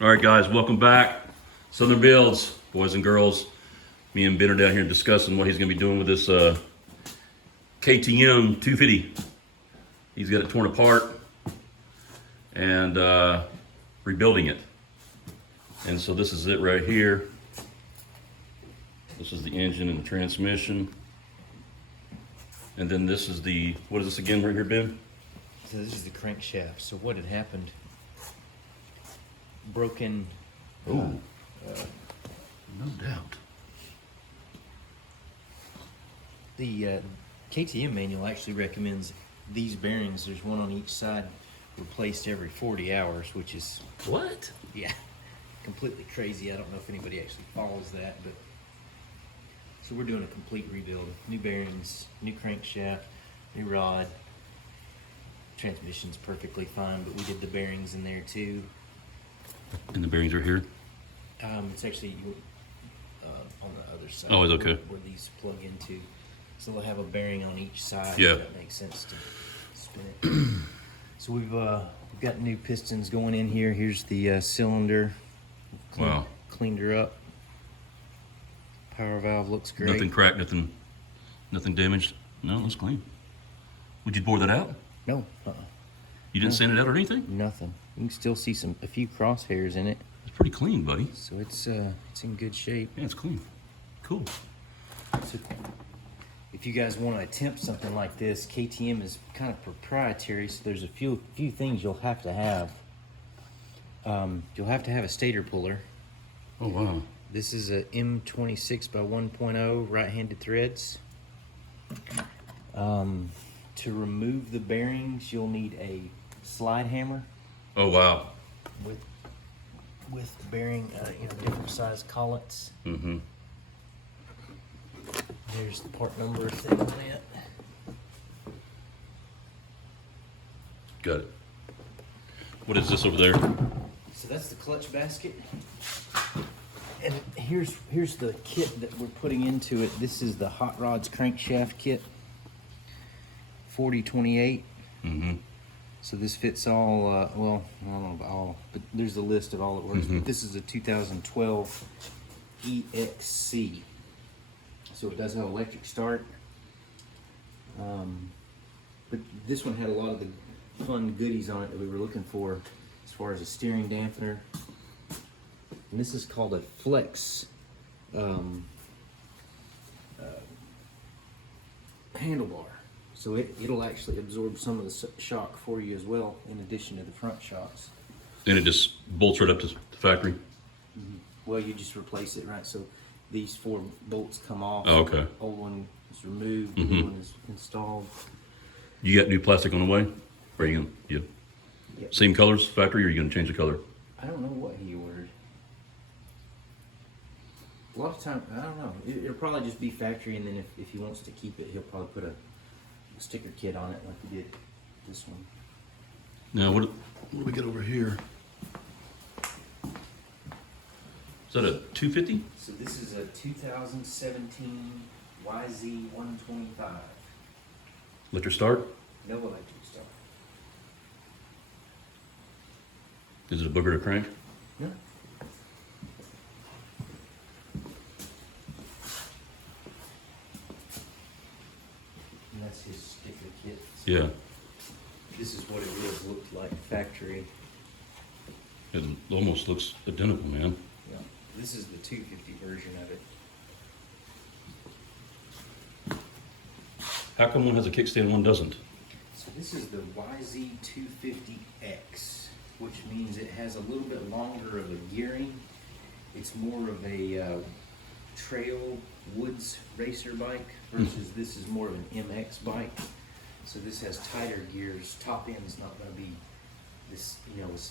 All right, guys, welcome back. Southern Builds, boys and girls. Me and Ben are down here discussing what he's going to be doing with this KTM 250. He's got it torn apart and rebuilding it. And so this is it right here. This is the engine and the transmission. And then this is the, what is this again right here, Ben? So this is the crankshaft. So what had happened? Broken. Oh, no doubt. The KTM manual actually recommends these bearings. There's one on each side, replaced every 40 hours, which is What? yeah, completely crazy. I don't know if anybody actually follows that, but so we're doing a complete rebuild. New bearings, new crankshaft, new rod. Transmission's perfectly fine, but we did the bearings in there too. And the bearings are here? It's actually on the other side. Oh, it's okay. Where these plug into. So they'll have a bearing on each side. Yeah. If that makes sense to spin it. So we've got new pistons going in here. Here's the cylinder. Wow. Cleaned her up. Power valve looks great. Nothing cracked, nothing damaged? No, looks clean. Would you bore that out? No. You didn't No. sand it out or anything? Nothing. You can still see a few crosshairs in it. It's pretty clean, buddy. So it's in good shape. Yeah, it's clean. Cool. So if you guys want to attempt something like this, KTM is kind of proprietary, so there's a few things you'll have to have. You'll have to have a stator puller. Oh, wow. This is a M26 by 1.0 right-handed threads. To remove the bearings, you'll need a slide hammer Oh, wow. with bearing, different size collets. Mm-hmm. There's the part number thing on it. Got it. What is this over there? So that's the clutch basket. And here's the kit that we're putting into it. This is the Hot Rods crankshaft kit. 4028. Mm-hmm. So this fits all, well, I don't know about all, but there's a list of all that works. But this is a 2012 EXC. So it does have electric start. But this one had a lot of the fun goodies on it that we were looking for as far as a steering dampener. And this is called a flex handlebar. So it'll actually absorb some of the shock for you as well, in addition to the front shocks. And it just bolts right up to the factory? Well, you just replace it, right? So these 4 bolts come off. Oh, okay. Old one is removed, the new one is installed. You got new plastic on the way? Or are you gonna, Yep. same colors, factory, or are you gonna change the color? I don't know what he ordered. A lot of time, I don't know. It'll probably just be factory, and then if he wants to keep it, he'll probably put a sticker kit on it like he did this one. Now, what do we got over here? Is that a 250? So this is a 2017 YZ125. Electric start? No electric start. Is it a booger to crank? No. And that's his sticker kit. Yeah. This is what it would have looked like factory. It almost looks identical, man. Yeah. This is the 250 version of it. How come one has a kickstand and one doesn't? So this is the YZ250X, which means it has a little bit longer of a gearing. It's more of a trail woods racer bike versus this is more of an MX bike. So this has tighter gears. Top end is not going to be this,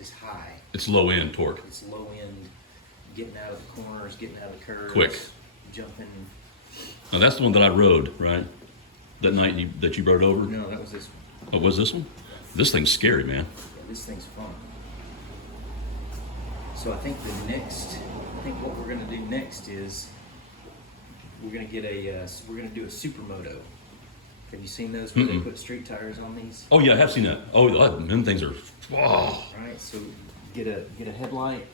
is high. It's low end torque. It's low end, getting out of the corners, getting out of the curves. Quick. Jumping. Now that's the one that I rode, right? That night that you brought it over? No, that was this one. Oh, was this one? This thing's scary, man. Yeah, this thing's fun. So I think what we're gonna do next is we're gonna get we're gonna do a supermoto. Have you seen those where they put street tires on these? Oh yeah, I have seen that. Oh, them things are, wow. Right, so get a headlight,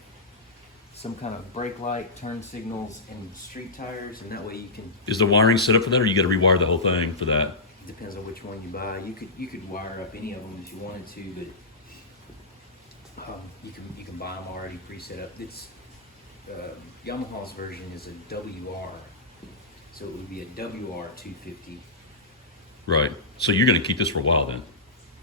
some kind of brake light, turn signals, and street tires, and that way you can. Is the wiring set up for that, or you got to rewire the whole thing for that? Depends on which one you buy. You could wire up any of them if you wanted to, but you can buy them already pre-set up. It's Yamaha's version is a WR, so it would be a WR 250. Right. So you're going to keep this for a while then,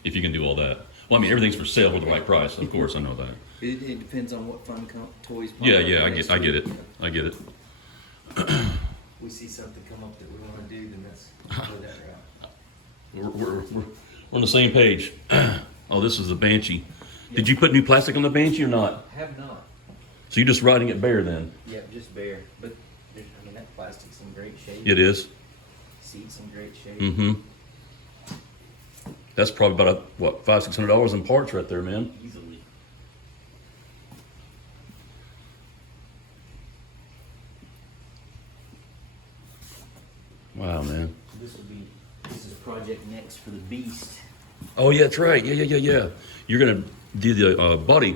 if you can do all that. Well, I mean, everything's for sale for the right price. Of course, I know that. It depends on what fun toys. pop Yeah, up yeah, I next get it. week. I get it. We see something come up that we want to do, then let's go that route. We're on the same page. Oh, this is the Banshee. Did you put new plastic on the Banshee or not? Have not. So you're just riding it bare then? Yeah, just bare. But I mean, that plastic's in great shape. It is. Seats in great shape. Mm-hmm. That's probably about what, $500-600 in parts right there, man. Easily. Wow, man. This is Project Next for the Beast. Oh yeah, that's right. Yeah. You're gonna do the body.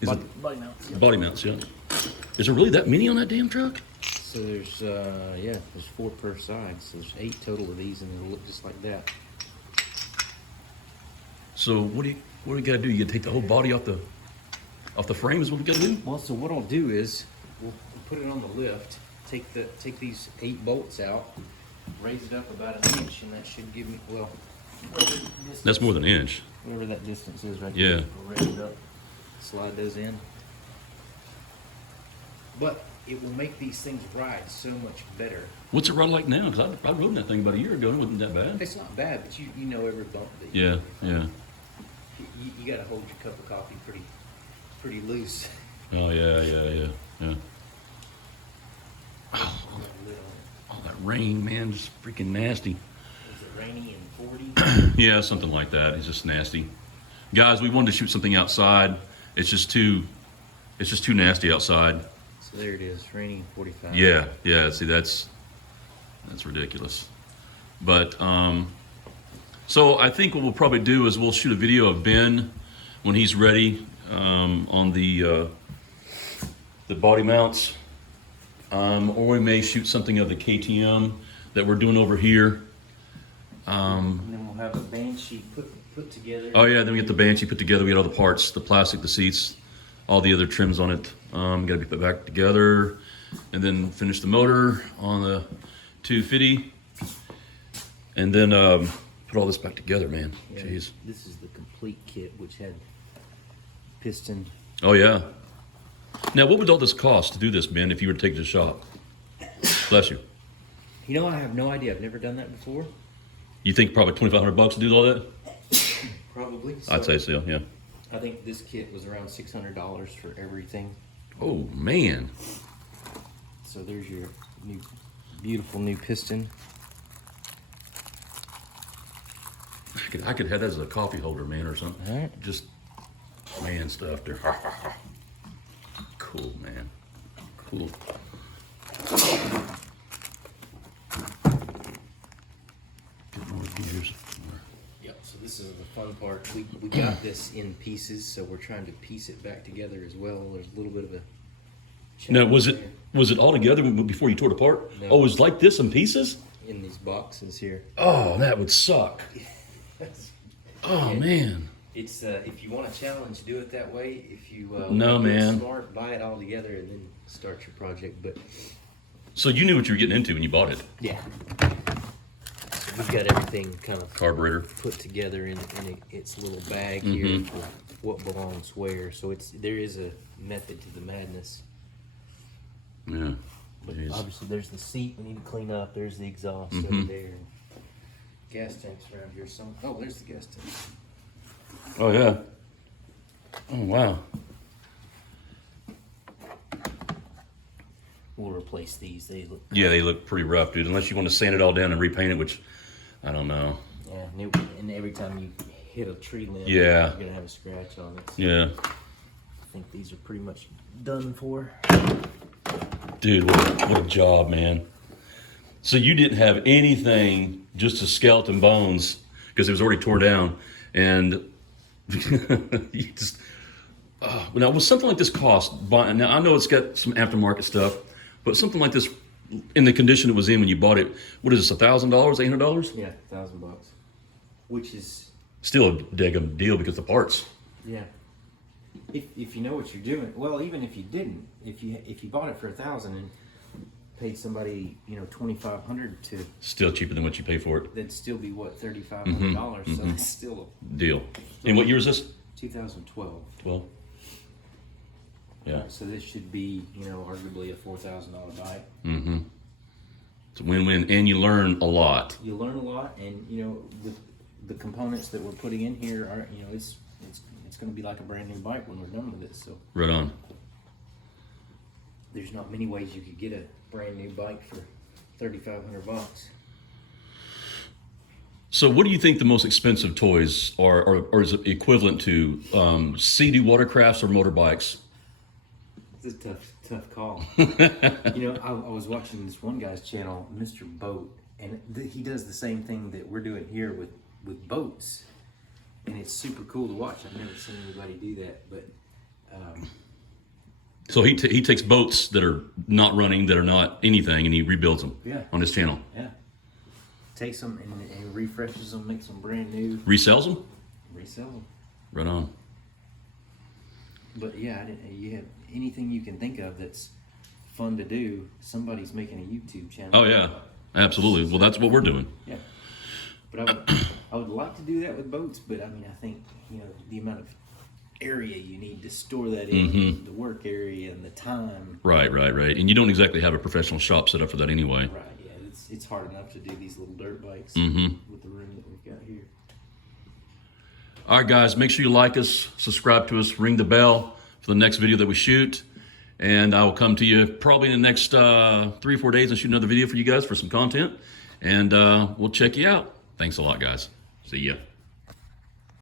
Is it Body mounts. body mounts? Yeah. Is there really that many on that damn truck? So there's there's 4 per side. So there's 8 total of these, and it'll look just like that. So what do you gotta do? You gotta take the whole body off the frame is what we gotta do? Well, so what I'll do is we'll put it on the lift. Take these 8 bolts out, raise it up about an inch, and that should give me That's more than an inch. whatever that distance is right Yeah. there. We'll raise it up, slide those in. But it will make these things ride so much better. What's it ride like now? Because I rode that thing about a year ago and it wasn't that bad. It's not bad, but you know every bump that Yeah. You got to hold your cup of coffee pretty loose. Oh yeah. Oh, that rain, man, just freaking nasty. Is it rainy and 40? Yeah, something like that. It's just nasty. Guys, we wanted to shoot something outside. It's just too nasty outside. So there it is, rainy and 45. Yeah. See, that's ridiculous. But so I think what we'll probably do is we'll shoot a video of Ben when he's ready on the body mounts, or we may shoot something of the KTM that we're doing over here. And then we'll have a Banshee put together. Oh yeah, then we get the Banshee put together. We get all the parts, the plastic, the seats, all the other trims on it. Got to be put back together, and then finish the motor on the 250, and then put all this back together, man. Yeah, Jeez. this is the complete kit, which had piston. Oh yeah. Now, what would all this cost to do this, Ben? If you were to take it to the shop? Bless you. You know, I have no idea. I've never done that before. You think probably $2,500 to do all that? Probably. I'd say so. Yeah. I think this kit was around $600 for everything. Oh man. So there's your beautiful new piston. I could have that as a coffee holder, man, or something. All right. Just man stuff there. Cool, man. Cool. Get more gears. Yep. So this is the fun part. We got this in pieces, so we're trying to piece it back together as well. There's a little bit of a. Now, was challenge it all together before you tore it apart? No. Oh, it was like this in pieces? there in these boxes here. Oh, that would suck. Oh Yeah. man. It's if you want a challenge, do it that way. If you No, want to get man. smart, buy it all together and then start your project. But So you knew what you were getting into when you bought it. yeah, so we've got everything kind of Carburetor. put together in its little bag Mm-hmm. here for what belongs where. So there is a method to the madness. Yeah. But Jeez. obviously, there's the seat we need to clean up. There's the exhaust over Mhm. there. Gas tanks around here. Oh, there's the gas tank. Oh yeah. Oh wow. We'll replace these. They look. Yeah, they look pretty rough, dude. Unless you want to sand it all down and repaint it, which I don't know. Yeah, and every time you hit a tree limb, Yeah. you're gonna have a scratch on it. So Yeah. I think these are pretty much done for. Dude, what a job, man. So you didn't have anything, just a skeleton bones, because it was already torn down, and you just Now, was something like this cost? Now, I know it's got some aftermarket stuff, but something like this, in the condition it was in when you bought it, what is this, $1,000, $800? Yeah, $1,000, which is Still a daggum deal because the parts. yeah. If you know what you're doing, well, even if you didn't, if you bought it for 1,000 and paid somebody, $2,500 to, Still cheaper than what you pay for it. that'd still be what, $3,500. So it's still Deal. And what year is this? 2012. 12. Yeah. So this should be, arguably a $4,000 bike. Mm-hmm. It's a win-win, and you learn a lot. You learn a lot, and the components that we're putting in here are, it's going to be like a brand new bike when we're done with it. So Right on. there's not many ways you could get a brand new bike for $3,500. So, what do you think the most expensive toys are, or is it equivalent to Sea-Doo watercrafts or motorbikes? It's a tough call. I was watching this one guy's channel, Mr. Boat, and he does the same thing that we're doing here with boats, and it's super cool to watch. I've never seen anybody do that, but So he takes boats that are not running, that are not anything, and he rebuilds them Yeah. on his channel. yeah, takes them and refreshes them, makes them brand new, Resells them? resell them. Right on. But yeah, you have anything you can think of that's fun to do, somebody's making a YouTube channel. Oh, yeah. Absolutely. Well, that's what we're doing. Yeah. But I would like to do that with boats, but I think, the amount of area you need to store that in, the work area and the time. Right. And you don't exactly have a professional shop set up for that anyway. Right, yeah. It's hard enough to do these little dirt bikes with the room that we've got here. All right, guys, make sure you like us, subscribe to us, ring the bell for the next video that we shoot. And I will come to you probably in the next 3 or 4 days and shoot another video for you guys for some content. And we'll check you out. Thanks a lot, guys. See ya.